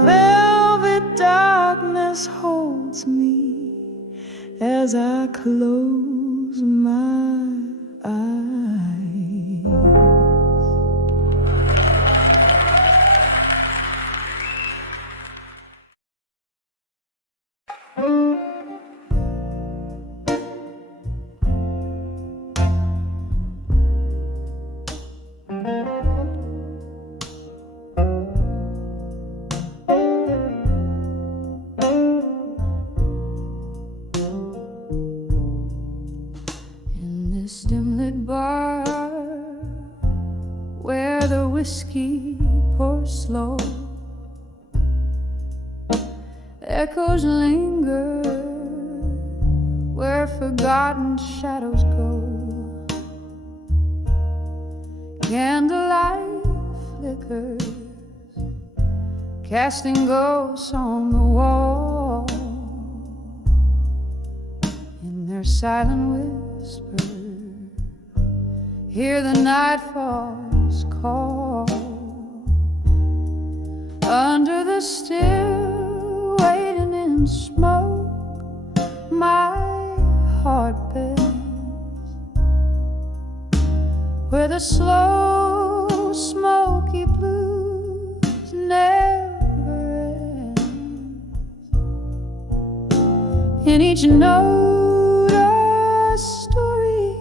Velvet darkness holds me as I close my eyes. Dim-lit bar where the whiskey pours slow, echoes linger where forgotten shadows go. Candlelight flickers, casting ghosts on the wall. In their silent whispers, hear the nightfall's call. Under the still waiting in smoke, my heart bends, where the slow smoky blues never ends. In each note a story,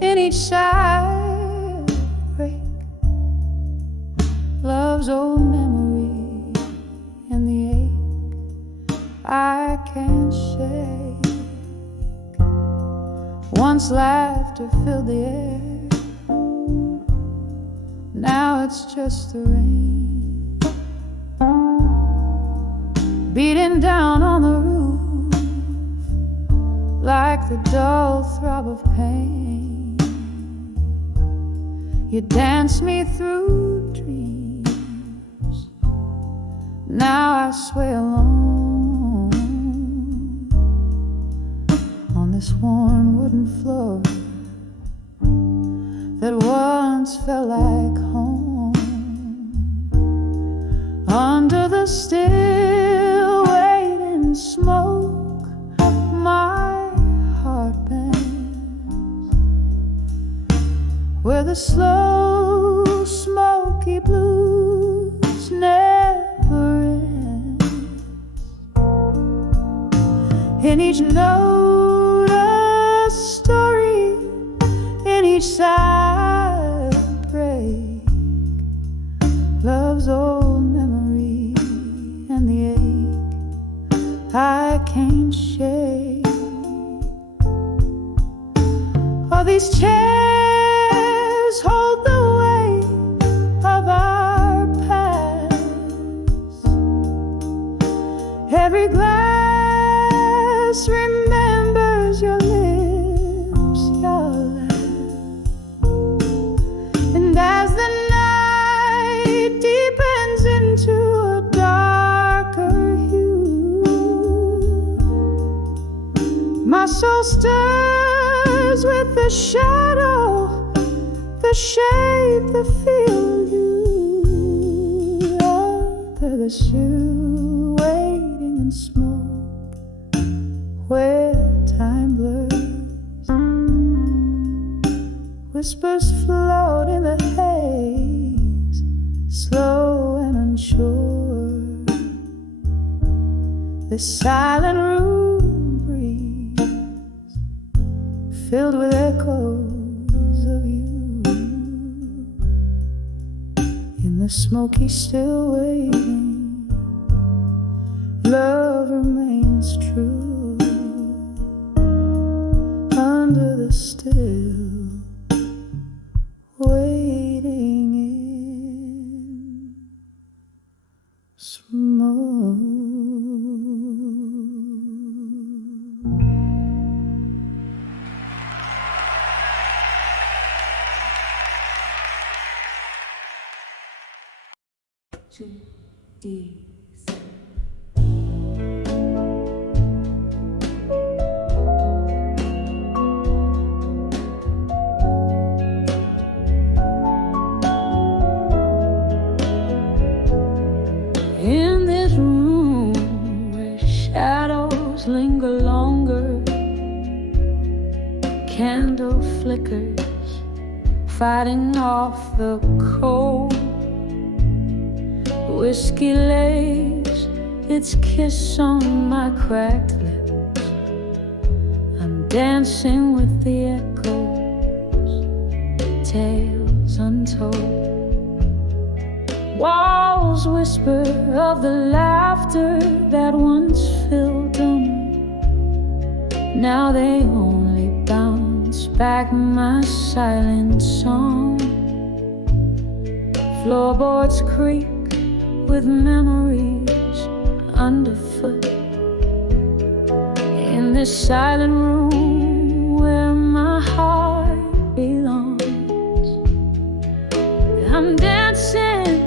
in each side break, love's old memory and the ache I can't shake. Once laughter filled the air, now it's just the rain beating down on the roof like the dull throb of pain. You dance me through dreams, now I sway alone on this worn wooden floor that once felt like home. Under the still waiting smoke, my heart bends, where the slow smoky blues never end. In each note a story, in each side break, love's old memory and the ache I can't shake. All these chairs hold the weight of our past. Every glass remembers your lips, your laugh. And as the night deepens into a darker hue, my soul stirs with the shadow, the shape, the feel you. Under the shoe waiting in smoke, where time blurs, whispers float in the haze, slow and unsure. This silent room filled with echoes of you. In the smoky still waiting, love remains true. Under the still waiting in smoke. In this room where shadows linger longer, candle flickers fighting off the cold. Whiskey lays its kiss on my cracked lips. I'm dancing with the echoes, tales untold. Walls whisper of the laughter that once filled them. Now they only bounce back my silent song. Floorboards creak with memories underfoot. In this silent room where my heart belongs, I'm dancing,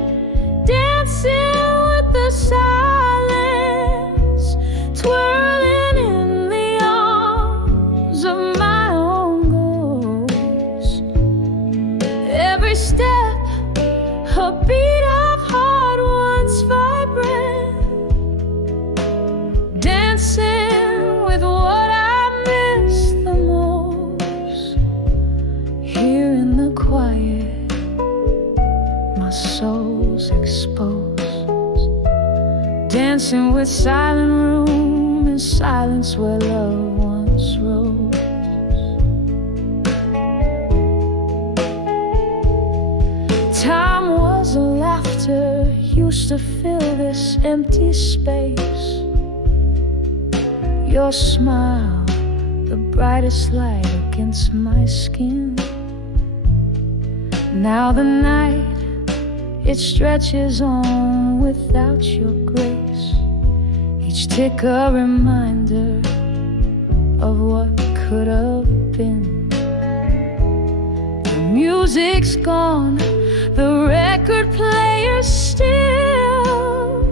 dancing with the silence, twirling in the arms of my own ghost. Every step, a beat of heart once vibrant, dancing with what I miss the most. Here in the quiet, my soul's exposed, dancing with silent room and silence where love once rose. Time was laughter used to fill this empty space. Your smile, the brightest light against my skin. Now the night, it stretches on without your grace. Each tick a reminder of what could have been. The music's gone, the record player's still,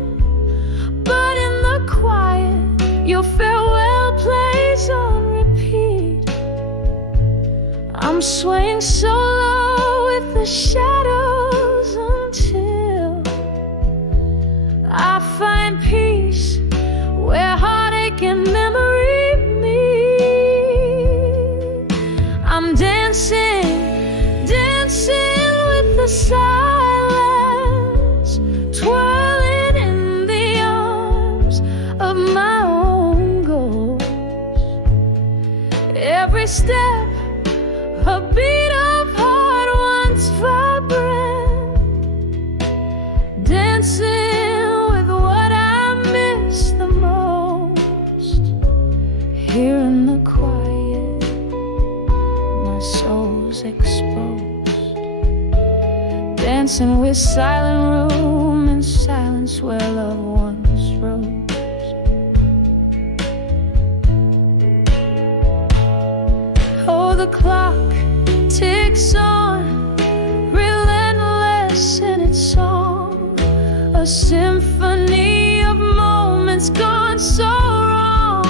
but in the quiet, your farewell plays on repeat. I'm swaying so low with the shadows until I find peace where heartache and memory meet. I'm dancing, dancing with the silence, twirling in the arms of my own ghost. Every step, a beat of heart once vibrant, dancing with what I miss the most. Here in the quiet, my soul's exposed, dancing with silent room and silence where love once rose. Oh, the clock ticks on, relentless in its song, a symphony of moments gone so wrong.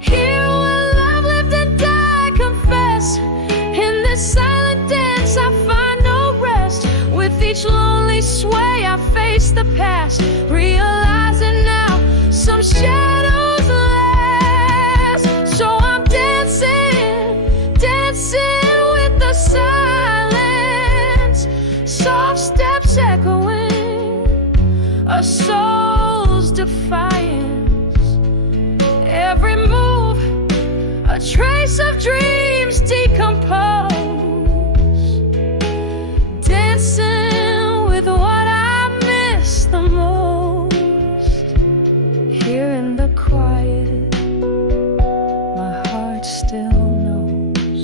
Here where love lived and died, confess, in this silent dance I find no rest. With each lonely sway I face the past, realizing now some shadows last. So I'm dancing, dancing with the silence, soft steps echoing a soul's defiance. Every move, a a trace of dreams decompose, dancing with what I miss the most. Here in the quiet, my heart still knows,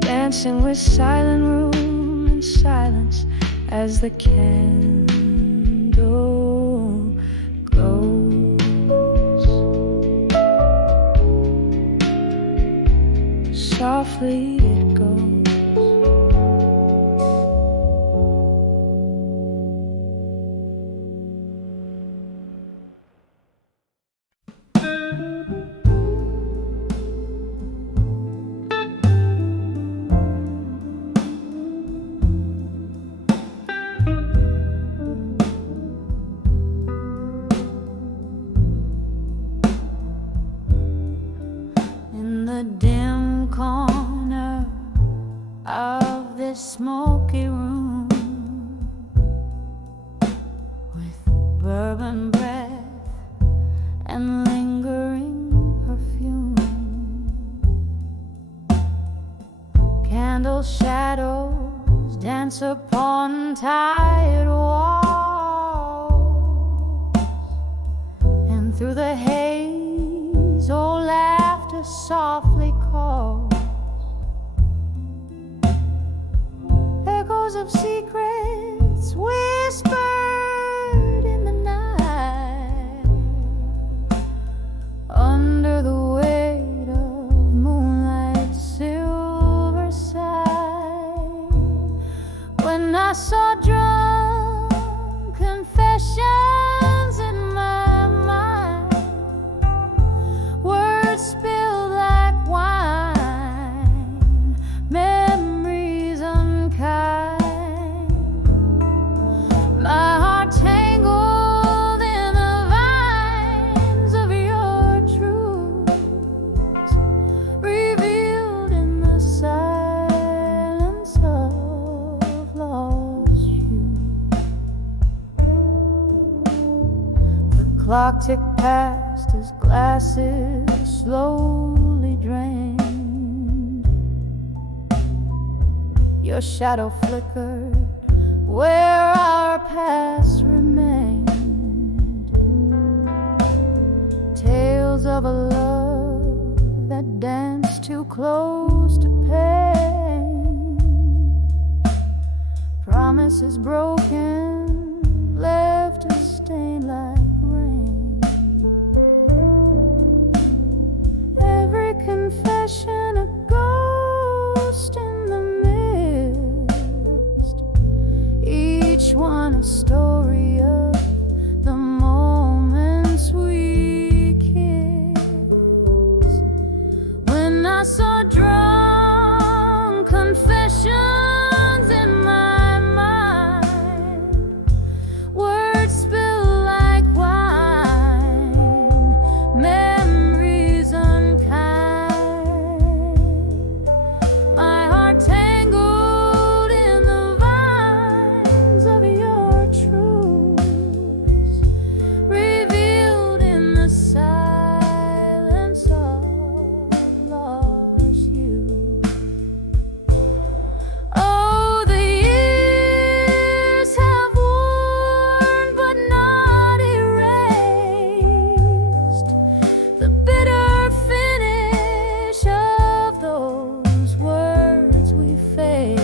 dancing with silent room and silence as the candle glows. Softly it goes. In the dim corner of this smoky room, with bourbon breath and lingering perfume, candle shadows dance upon tired walls, and through the haze old laughter softly calls, echoes of secrets whispered in the night, under the weight of moonlight silver side. When I saw drunk confessions in my mind, words spilled like wine, memories unkind, my heart tangled in the vines of your truths, revealed in the silence of lost you. The clock ticked past as glasses slowly drained. Your shadow flickered where our past remained. Tales of a love that danced too close to pain. Promises broken, left a stain like rain. Every confession a ghost in the mist, each one a story of the moments we kissed. When I saw drunk confessions in my mind, words spill like wine, memories unkind, my heart tangled in the vines of your truths, revealed in the silence of lost you. Oh, the years have worn but not erased the bitter finish of those words we faced.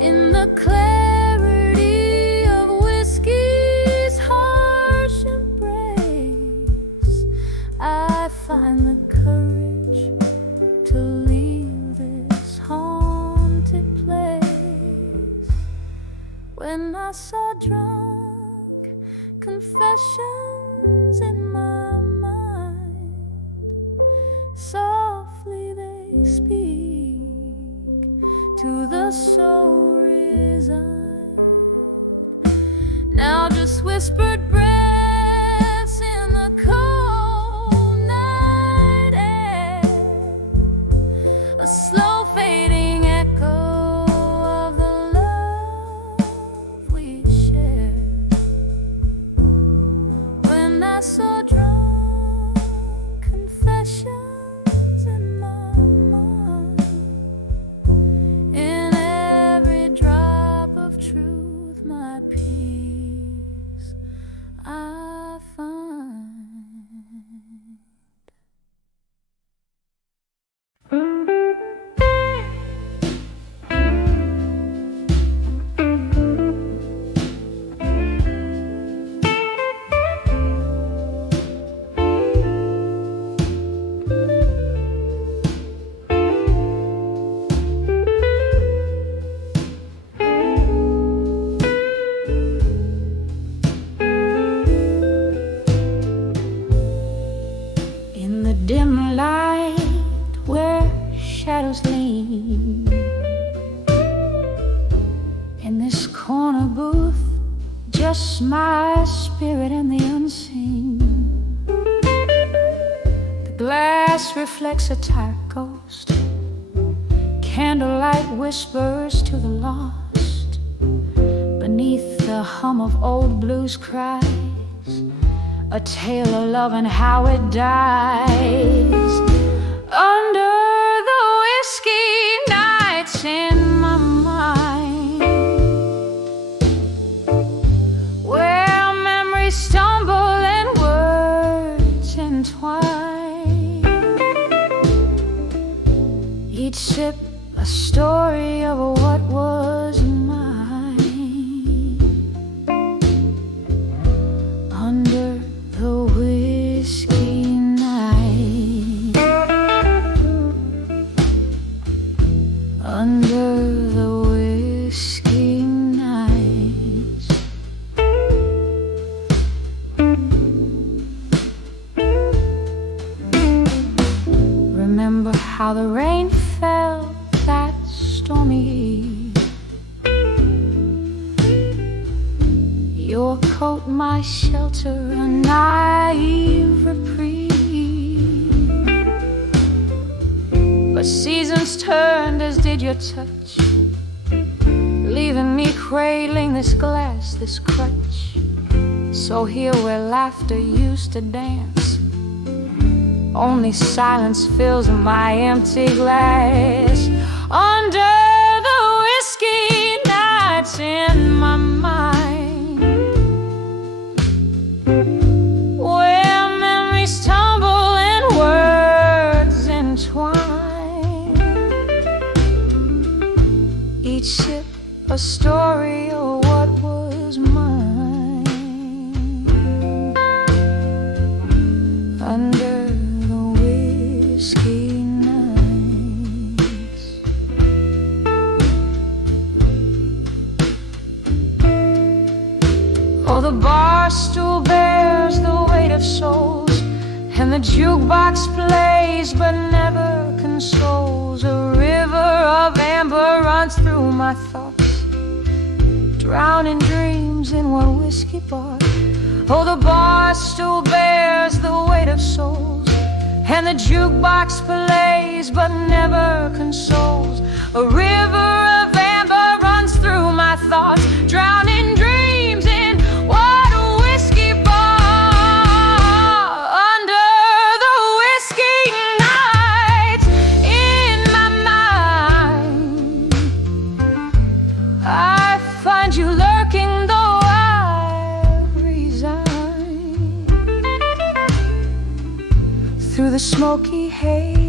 In the clarity of whiskey's harsh embrace, I find the courage to leave this haunted place. When I saw drunk confessions in my mind, softly they speak to the soul resigned. Now just whispered breaths in the cold night air, a slow fading echo of the love we shared. When I saw drunk shadows lean. In this corner booth, just my spirit and the unseen. The glass reflects a tired ghost. Candlelight whispers to the lost. Beneath the hum of old blues cries, a tale of love and how it dies. Under the whiskey nights in my mind, where memories stumble and words entwine. Each sip a story of what was mine. Under the whiskey night, under the whiskey nights. Remember how the rain fell that stormy eve. Your coat, my shelter, a naive reprieve. But seasons turned, as did your touch, leaving me cradling this glass, this crutch. So here where laughter used to dance, only silence fills my empty glass. Under the whiskey nights in my mind, where memories tumble and words entwine. Each sip a story of what was mine. Under the whiskey nights. Oh, the bar stool bears the weight of souls, and the jukebox plays but never consoles. A river of amber runs through my thoughts, drowning dreams in one whiskey bar. Oh, the bar stool bears the weight of souls, and the jukebox plays but never consoles. A river of amber runs through my thoughts, drowning dreams in one whiskey bar. Under the whiskey nights in my mind, I find you lurking, though I've resigned. Through the smoky haze